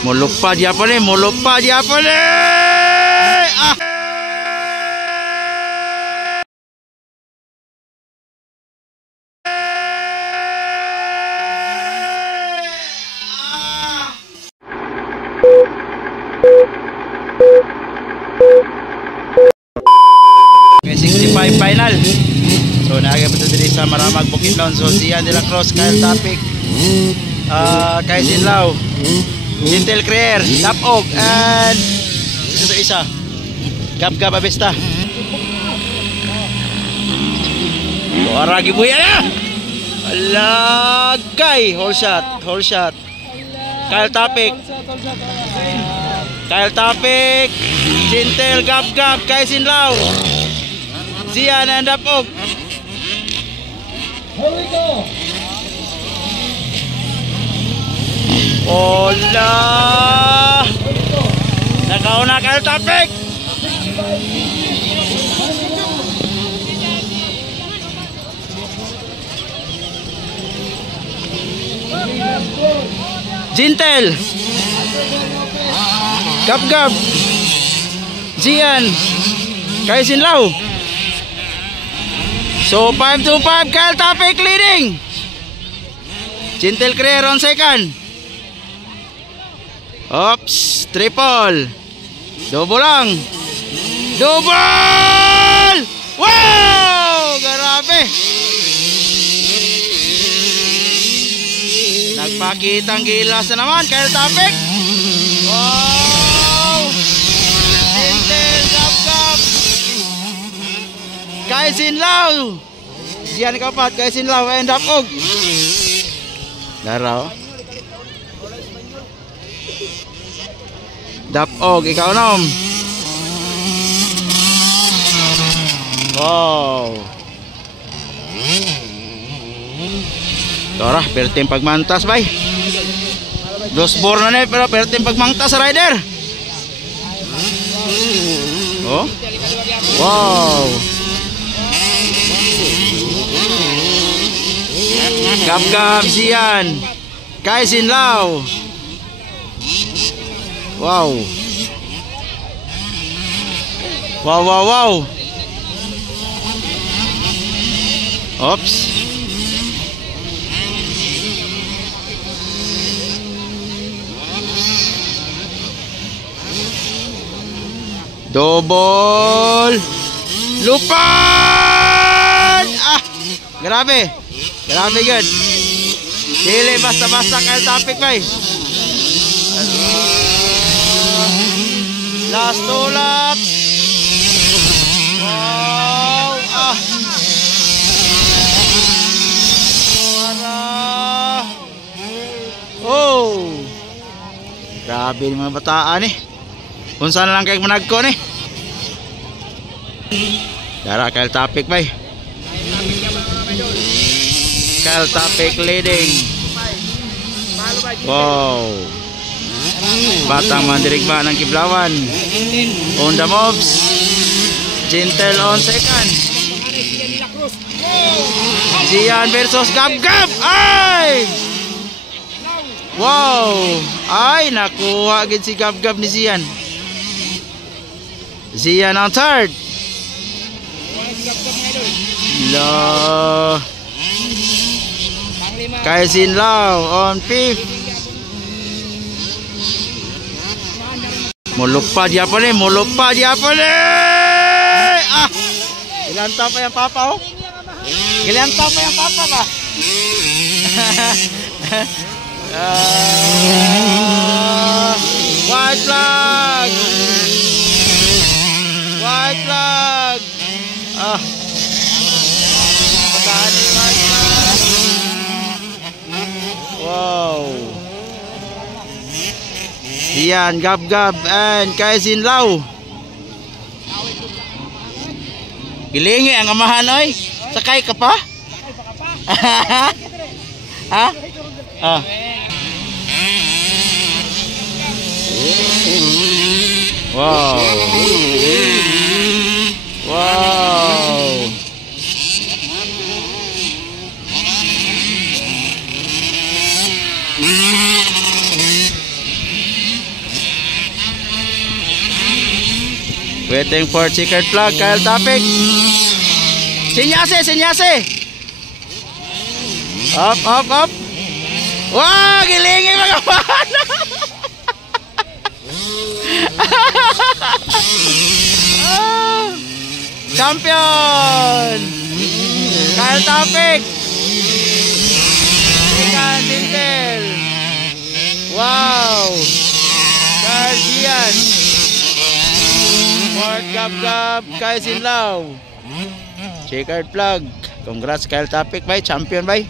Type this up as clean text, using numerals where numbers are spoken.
Mulupad ya pala, mulupad ya pala. Ah. Okay, 65 final. So naagay pa dito sa Maramag, Bukidnon. So Zian de la Cruz, Kyle Topic, Kay Sinlaw, Gentle Creer, Tapog, and ito isa Gab-Gab Abesta. Aragi buya na. Alagay, whole shot. Kyle Topic, Gentle, Gab-Gab, Kay Sinlaw, Zian and Tapog. Hola, nakauna Kyle Topic. Gentle, Gab-Gab, Zian, Kay Sinlaw. So 5-5, Kyle Topic leading. Gentle Creer on second. Oops, triple. Double lang. Double! Wow! Grabe. Nagpakitang gilas na naman Kyle Topic. Wow! Gentle, Gab-Gab, Kay Sinlaw. Diyan kapat, Kay Sinlaw and Tapog. Daraw. Dapog, ikaw nom. Wow. Torah, pertim pagmantas bay. Dos bor na na pero pertim pagmantas rider. Oh. Wow. Gab-Gab, Zian, Kay Sinlaw. Wow. Wow. Oops. Double. Lupad. Ah, grabe. Grabe good. Dili basta-basta Kyle Topic bay. Last two laps. Wow. Ah. Oh. Grabe yung mga bataan eh. Kung saan lang kayo managko eh. Dara Kyle Topic bay. Kyle Topic leading. Wow. Batang mandirigma ng Kiblawan. On the moves. Gentle on second. Zian versus Gab-Gab. Ay! Wow! Ay, nakuha agad si Gab-Gab ni Zian. Zian on third. La. Kay Sinlaw on fifth. Mulupad ya pala, Ah! Gilanta pa yung papa oh. Gilanta pa yung papa ba? White flag. Ah. Patahan yung white flag. Wow. Yan, Gab-Gab and Kay Sinlaw. Gilingi ang amahan oy. Sakay ka pa? Ha? Ah. Wow. Waiting for checkered flag. Kyle Topic. Sinyase, sinyase. Up, up, up. Wow, gilingin mga kapana. Champion. Kyle Topic. Ikan Dintel. Wow. Carl Gian. Fort Gab-Gab. Kyle Sinlaw. Checkered flag. Congrats Kyle Topic bay. Champion bay.